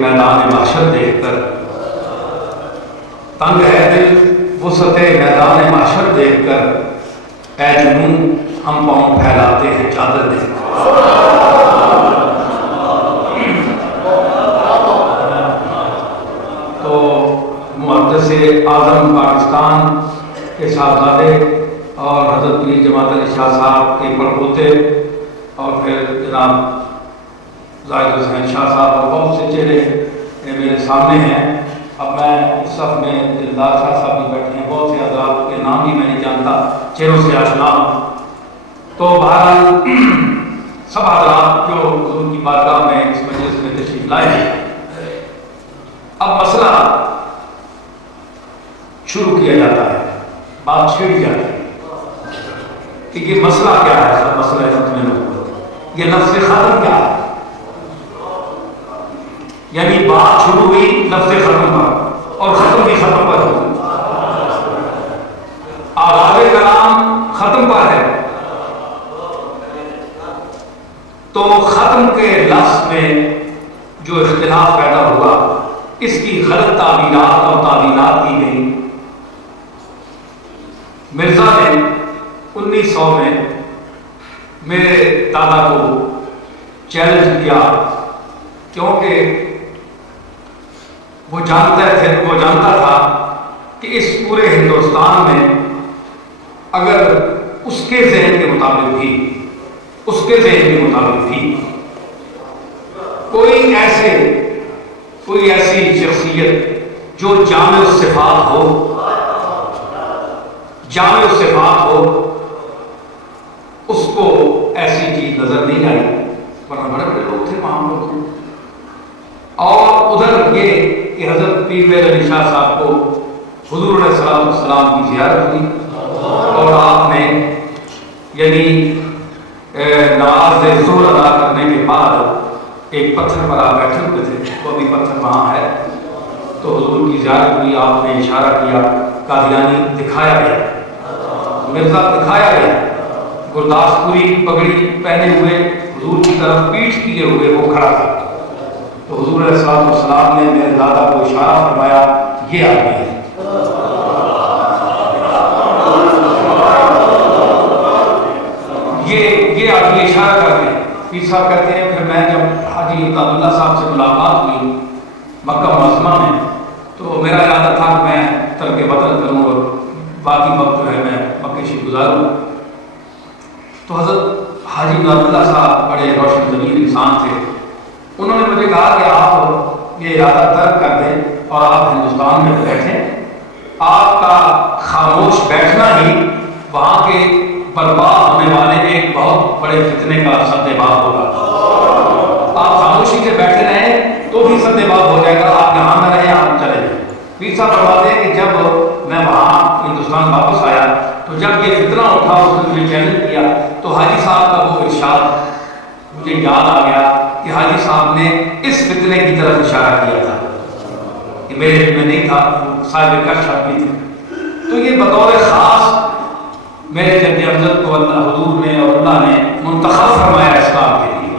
میدان محشر دیکھ کر، تنگ ہے دل وسعت میدان محشر دیکھ کر، اے جنوں ہم پاؤں پھیلاتے ہیں چادر دیکھ کر۔ تو محدث اعظم پاکستان کے صاحبزادے اور حضرت پیر جماعت علی شاہ صاحب کے پڑپوتے، اور پھر جناب زاہد حسین شاہ صاحب اور بہت سے چہرے میرے سامنے ہیں۔ اب میں اس صف میں دلدار شاہ صاحب بھی بیٹھے ہیں، بہت سے حضرات کے نام بھی میں نہیں جانتا، چہروں سے آشنا۔ تو بہرحال سب حضرات جو حضور کی بارگاہ میں اس مجلس میں تشریف لائے ہیں، اب مسئلہ شروع کیا جاتا ہے، بات چھیڑی جاتی ہے کہ یہ مسئلہ کیا ہے، سب مسئلہ ختم نبوت، یہ لفظ ختم کیا ہے؟ یعنی بات شروع ہوئی لفظ ختم پر اور ختم بھی ختم پر ہوئی، آغاز کلام ختم پر ہے، تو ختم کے لفظ میں جو اختلاف پیدا ہوا، اس کی غلط تعبیرات اور تعبیرات کی گئی۔ مرزا نے 1900 میں میرے دادا کو چیلنج کیا، کیونکہ وہ جانتا تھا کہ اس پورے ہندوستان میں اگر اس کے ذہن کے مطابق بھی کوئی ایسی شخصیت جو جامع الصفات ہو، اس کو ایسی چیز نظر نہیں آئی، ورنہ بڑے بڑے لوگ تھے وہاں لوگ۔ اور ادھر یہ کہ حضرت پیر میر علی شاہ صاحب کو حضور علیہ السلام کی زیارت ہوئی، اور آپ نے یعنی نماز ظہر ادا کرنے کے بعد ایک پتھر پر آپ بیٹھے ہوئے تھے، وہ بھی پتھر وہاں ہے، تو حضور کی زیارت ہوئی، آپ نے اشارہ کیا، قادیانی دکھایا گیا، مرزا دکھایا گیا، گرداسپوری پگڑی پہنے ہوئے حضور کی طرف پیٹھ کیے ہوئے وہ کھڑا تھا، تو حضور علیہ السلام نے میرے دادا کو اشارہ فرمایا، یہ آدمی ہے۔ یہ آدمی اشارہ کر کے پیر صاحب کہتے ہیں، پھر میں جب حاجی عبداللہ صاحب سے ملاقات ہوئی مکہ معظمہ میں، تو میرا ارادہ تھا کہ میں ترک وطن کروں اور باقی وقت جو ہے میں مکے سے گزاروں۔ تو حضرت حاجی عبداللہ صاحب بڑے روشن ضمیر انسان تھے، انہوں نے مجھے کہا کہ آپ یہ ارادہ ترک کر دیں اور آپ ہندوستان میں بیٹھیں، آپ کا خاموش بیٹھنا ہی وہاں کے برباد ہونے والے ایک بہت بڑے فتنے کا سدباب ہوگا۔ آپ خاموشی سے بیٹھے رہیں تو بھی سدباب ہو جائے گا، آپ یہاں نہ رہیں، آپ چلے جائیں۔ پیر صاحب فرماتے ہیں کہ جب میں وہاں ہندوستان واپس آیا تو جب یہ فتنہ اٹھا، اس نے مجھے چیلنج کیا، تو حاجی صاحب کا وہ ارشاد مجھے یاد آ گیا کہ حاجی صاحب نے اس فتنے کی طرف اشارہ کیا تھا، کہ میرے علم میں نہیں تھا، صاحب کا شک بھی تھے۔ تو یہ بطور خاص میرے جد امجد کو اللہ حضور نے اور اللہ نے منتخب فرمایا اس کام کے لیے۔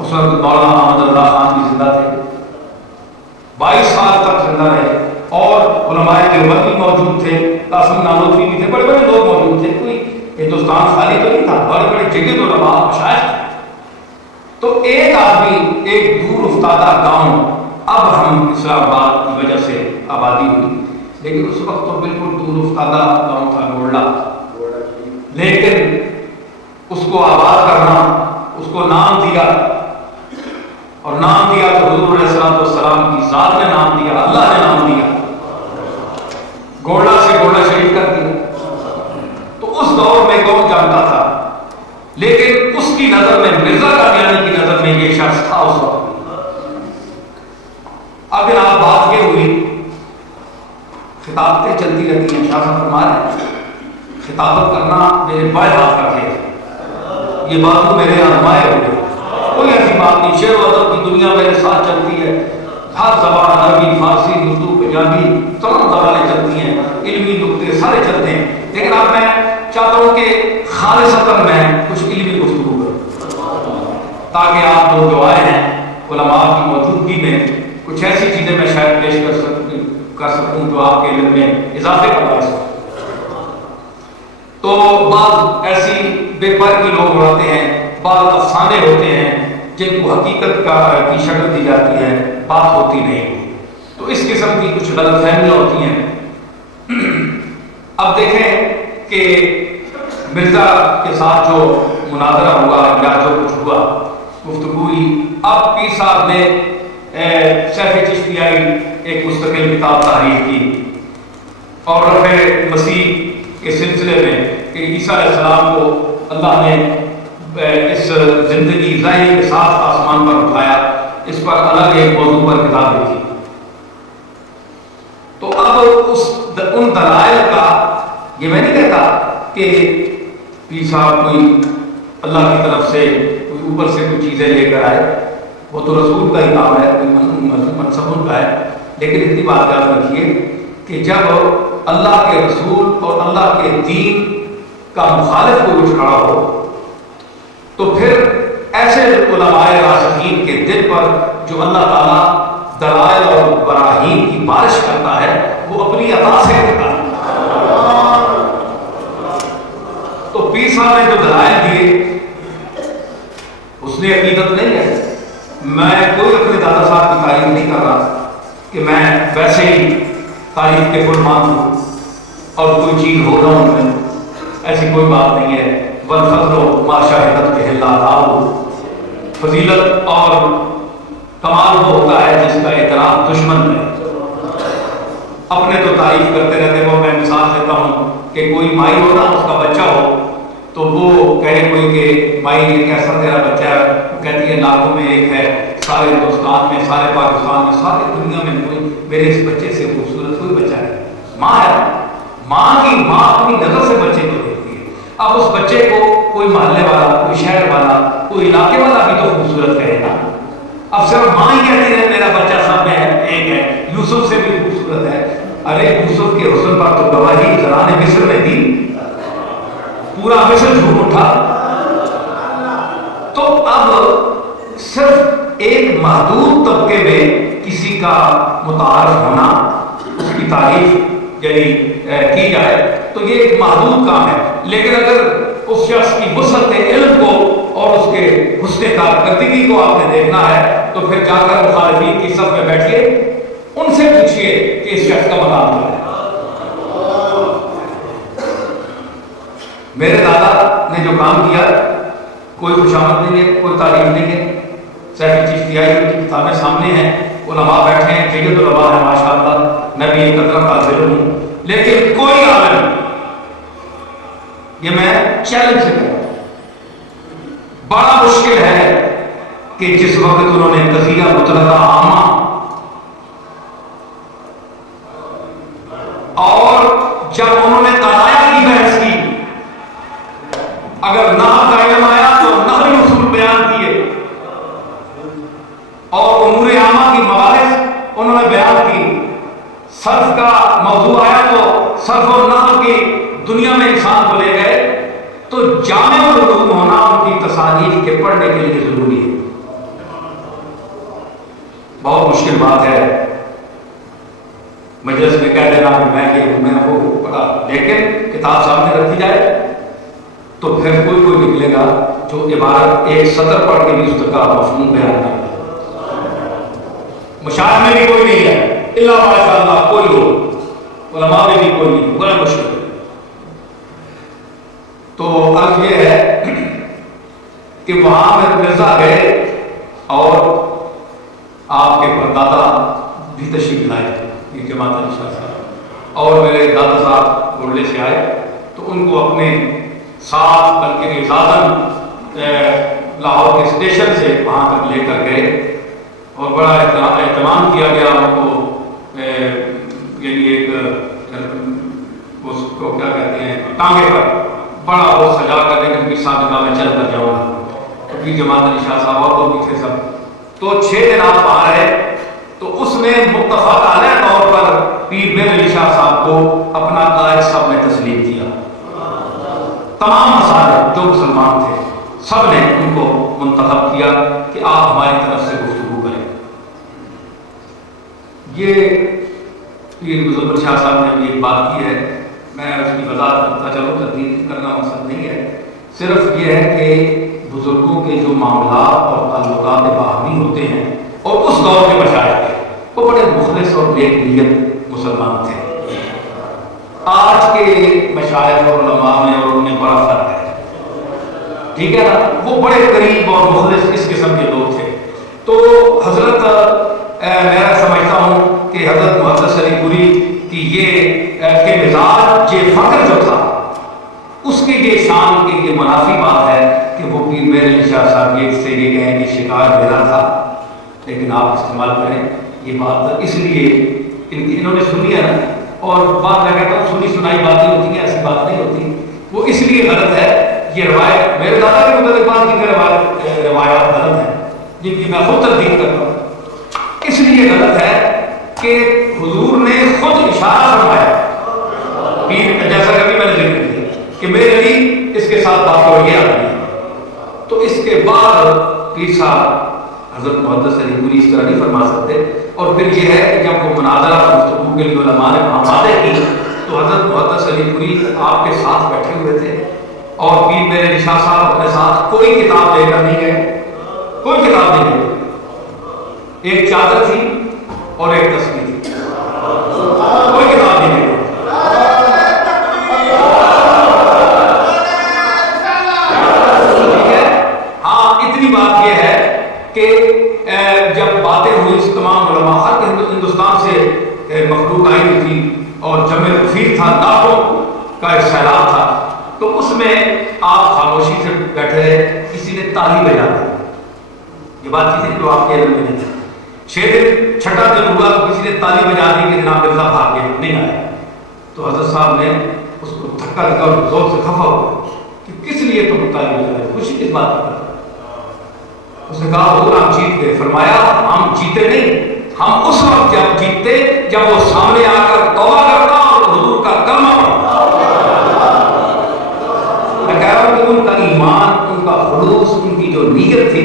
اس وقت مولانا احمد اللہ خان بھی زندہ تھے، 22 سال تک زندہ رہے، اور علماء دیوبند بھی موجود تھے، قاسم نانوتوی بھی تھے، بڑے بڑے لوگ موجود تھے، کوئی ہندوستان خالی تو نہیں تھا، بڑے بڑے جگہ علماء مشائخ تھے۔ تو ایک آدمی ایک دور افتادہ گاؤں، اب ہم اسلام آباد کی وجہ سے آبادی ہوئی، لیکن اس وقت تو بالکل دور افتادہ گاؤں تھا گولڈا، لیکن اس کو آباد کرنا، اس کو نام دیا، اور نام دیا تو حضور علیہ السلام کی ذات نے نام دیا، اللہ نے نام دیا، گولڈا سے گولڈا شریف کر دیا۔ تو اس دور میں کون جانتا تھا، لیکن اس کی نظر میں، مرزا قادیانی کی نظر میں یہ شخص تھا اس وقت۔ اب جناب بات یہ ہوئی، خطابتیں چلتی رہتی ہیں، شاہ صاحب فرما رہے ہیں خطابت کرنا میرے بائیں ہاتھ کا کھیل ہے، یہ باتوں میرے آزمائے ہو گئے، کوئی ایسی بات نہیں، شعر و ادب کی دنیا میرے ساتھ چلتی ہے، ہر زبان، عربی، فارسی، اردو، پنجابی، تمام زبانیں چلتی ہیں، علمی نکتے سارے چلتے ہیں، لیکن اب میں چاہتا ہوں کہ خالصتاً میں کچھ علمی گفتگو کروں، تاکہ آپ لوگ جو آئے ہیں علماء کی موجودگی میں کر سکوں جو آپ کے علم میں اضافے کا باعث ہو۔ تو بعض ایسی بے پر کی لوگ اڑاتے ہیں، بعض افسانے ہوتے ہیں جن کو حقیقت کی شکل دی جاتی ہے، بات ہوتی نہیں، تو اس قسم کی کچھ غلط فہمیاں ہوتی ہیں۔ اب دیکھیں کہ مرزا کے ساتھ جو مناظرہ ہوا یا جو کچھ ہوا، گفتگو ہوئی، اب پیر صاحب نے سیف چشتیائی ایک مستقل کتاب تحریر کی اور رفع مسیح کے سلسلے میں کہ عیسیٰ علیہ السلام کو اللہ نے اس زندگی ظاہری کے ساتھ آسمان پر اٹھایا، اس پر الگ ایک موضوع پر کتاب لکھی۔ تو اب ان دلائل کا، یہ میں نہیں کہتا کہ پیر صاحب کوئی اللہ کی طرف سے کوئی اوپر سے کوئی چیزیں لے کر آئے، وہ تو رسول کا ہی کام ہے، منصب ان کا ہے، لیکن اتنی بات یاد رکھیے کہ جب اللہ کے رسول اور اللہ کے دین کا مخالف کوئی اٹھ کھڑا ہو تو پھر ایسے علماء راسخین کے دل پر جو اللہ تعالیٰ دلائل اور براہین کی بارش کرتا ہے وہ اپنی عطا سے کرتا ہے۔ تو پیر صاحب نے جو دلائل دیے اس نے عقیدت نہیں ہے۔ میں کوئی اپنے دادا صاحب کی تعریف نہیں کر رہا کہ میں ویسے ہی تعریف کے فرمان ہوں اور کوئی چیز ہو رہا ہوں، میں ایسی کوئی بات نہیں ہے۔ والفضل ما شاہدت بہ اللہ، فضیلت اور کمال وہ ہوتا ہے جس کا اعتراف دشمن میں۔ اپنے تو تعریف کرتے رہتے وہ، میں مثال دیتا ہوں کہ کوئی مائی ہو نا، اس کا بچہ ہو تو وہ کہے کوئی کہ مائی یہ کیسا تیرا بچہ ہے، وہ کہتی ہے لاکھوں میں ایک ہے، سارے ہندوستان میں، سارے پاکستان میں، ساری دنیا میں کوئی میرے اس بچے سے خوبصورت کوئی بچہ ہے۔ ماں ہے، ماں کی ماں اپنی نظر سے بچے کو دیکھتی ہے۔ اب اس بچے کو کوئی محلے والا، کوئی شہر والا، کوئی علاقے والا بھی تو خوبصورت کہے گا۔ اب صرف ماں ہی کہتی ہے میرا بچہ سب میں ہے، ایک ہے، یوسف سے بھی خوبصورت ہے۔ ارے یوسف کے حسن پر تو گواہی زنان مصر نے دی، پورا مصر جھوم اٹھا۔ تو اب صرف ایک محدود طبقے میں کسی کا متعارف ہونا، اس کی تعریف یعنی کی جائے تو یہ ایک محدود کام ہے، لیکن اگر اس شخص کی وسعت علم کو اور اس کے حسن کارکردگی کو آپ نے دیکھنا ہے تو پھر جا کر مخالفین کی صف میں بیٹھیے، ان سے پوچھئے کہ اس شخص کا مقام کیا ہے۔ میرے دادا نے جو کام کیا کوئی خوشامد نہیں ہے، کوئی تعریف نہیں ہے۔ سیف چشتیائی کی کتابیں سامنے ہیں، علماء بیٹھے ہیں، جید علماء ہیں ماشاءاللہ، میں بھی ایک قطرہ قاصر ہوں، لیکن کوئی عالم، یہ میں چیلنج سے کہوں، بڑا مشکل ہے کہ جس وقت انہوں نے قضیہ مطلقہ عامہ اور جب انہوں نے قضایا کی بحث کی، اگر نحو کا علم آیا تو نحوی اصول بیان کیے اور امور عامہ کی مباحث انہوں نے بیان کی، صرف کا موضوع آیا تو صرف اور نحو کی دنیا میں انسان کو لے گئے، تو جامع العلوم ہونا ان کی تصانیف کے پڑھنے کے لیے ضروری ہے۔ بہت مشکل بات ہے مجلس میں کہہ دینا کہ میں یہ ہوں، میں وہ پڑھا، لیکن کتاب سامنے رکھی جائے تو پھر کوئی نکلے گا جو عبارت ایک سطر پڑھ کے بھی اس کا مفہوم بیان کرے۔ مشاہد میں بھی کوئی نہیں ہے، اللہ ماشاء اللہ کوئی ہو، علماء میں بھی کوئی نہیں، بڑا مشکل ہے۔ تو عرض یہ ہے کہ وہاں میں مرزا گئے اور آپ کے پردادا بھی تشریف لائے، یہ جماعت علی شاہ صاحب، اور میرے دادا صاحب گھوڑلے سے آئے تو ان کو اپنے ساتھ بلکہ اعزازاً لاہور کے اسٹیشن سے وہاں تک لے کر گئے اور بڑا اہتمام کیا گیا ان کو، یعنی ایک اس کو کیا کہتے ہیں ٹانگے پر بڑا وہ سجا کر دے کہ صاحب کا میں چل کر جاؤں گا، تو پھر جماعت علی شاہ صاحب اور لوگ تھے سب، تو 6 دن آپ وہاں رہے، تو اس میں متفق علیہ طور پر پیر میر علی شاہ صاحب کو اپنا قائد سب نے تسلیم کیا۔ تمام مسائل جو مسلمان تھے سب نے ان کو منتخب کیا کہ آپ ہماری طرف سے گفتگو کریں۔ یہ پیر بزرگ شاہ صاحب نے بھی ایک بات کی ہے، میں اس کی وضاحت کرتا چلوں، تردید کرنا مقصد نہیں ہے، صرف یہ ہے کہ بزرگوں کے جو معاملات اور تعلقات باہمی ہوتے ہیں اور اس دور کے مشائخ کے، وہ بڑے مخلص اور نیک نیت مسلمان تھے۔ آج کے مشائخ اور علماء میں اور ان میں بڑا فرق ہے، ٹھیک ہے نا، وہ بڑے قریب اور مخلص اس قسم کے لوگ تھے۔ تو حضرت میں سمجھتا ہوں کہ حضرت محدث علی پوری کی یہ کہ مزاج یہ فخر جو تھا، اس کے یہ شان کے یہ منافی بات ہے کہ وہ پیر میر علی شاہ صاحب یہ سے یہ کہیں کہ شکار میرا تھا، لیکن آپ استعمال کریں یہ بات اس لیے انہوں نے سنی ہے نا، اور بات میں کہتا ہوں سنی سنائی باتیں ہوتی ہیں، ایسی بات نہیں ہوتی، وہ اس لیے غلط ہے۔ یہ روایت میرے دادا کے متعلق بات کی روایات غلط ہیں جن کی میں خود تردید کرتا ہوں، اس لیے غلط ہے کہ حضور نے خود اشارہ فرمایا پیر، جیسا کہ میں نے ذکر کیا کہ میرے لیے اس کے ساتھ بات کرو یہ آدمی ہے، تو اس کے بعد پیر صاحب حضرت محدث علی پوری اس طرح نہیں فرما سکتے۔ اور پھر یہ ہے کہ جب وہ مناظرہ گفتگو کے لیے علماء نے وہاں باتیں کی تو حضرت محدث علی پوری آپ کے ساتھ بیٹھے ہوئے تھے اور پیر میر علی شاہ صاحب اپنے ساتھ کوئی کتاب لے کر نہیں گئے، کوئی کتاب نہیں گئے، ایک چادر تھی اور ایک تسبیح تھی، کوئی کتاب نہیں گئے۔ ہاں اتنی بات یہ ہے کہ جب باتیں ہوئی اس تمام علماء، ہر ہندوستان سے مخلوق آئی ہوئی تھی اور جمع رفیق تھا، لاکھوں کا ایک سیلاب تھا، تو اس میں آپ خاموشی سے بیٹھے رہے، کسی نے تالی بجا دی، یہ بات چیز ہے جو آپ کے علم میں نہیں تھی۔ 6 دن چھٹا دن ہوا تو کسی نے تالی بجا دی کہ جناب مرزا بھاگ گیا، نہیں آیا، تو حضرت صاحب نے اس کو دھکا دیا اور زور سے خفا ہوا کہ کس لیے تم تالی بجا رہے، خوشی کس بات کی؟ اس نے کہا حضور ہم جیت گئے۔ فرمایا ہم جیتے نہیں، ہم اس وقت جب جیتتے جب وہ سامنے آ کر توبہ کرتا اور حضور کا کلمہ پڑھتا۔ میں کہہ رہا ہوں کہ ان کا ایمان، ان کا خلوص، ان کی جو نیت تھی،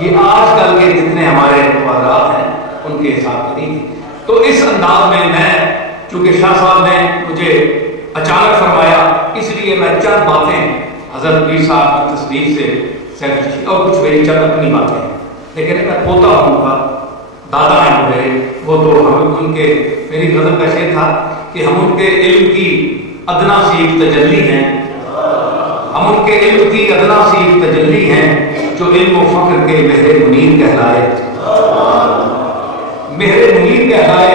یہ آج کل کے جتنے ہمارے حضرات ہیں ان کے حساب سے نہیں تھی۔ تو اس انداز میں چونکہ شاہ صاحب نے مجھے اچانک فرمایا، اس لیے میں چند باتیں حضرت پیر صاحب کی تصدیق سے اور کچھ میری چند اپنی باتیں ہیں، لیکن میں پوتا ہوں گا، دادا ہیں میرے، وہ تو ہم ان کے، میری غزل کا شعر تھا کہ ہم ان کے علم کی ادنا سی ایک تجلی ہیں، ہم ان کے علم کی ادنا سی ایک تجلی ہیں جو علم و فخر کے مہر منیر کہلائے، مہر منیر کہلائے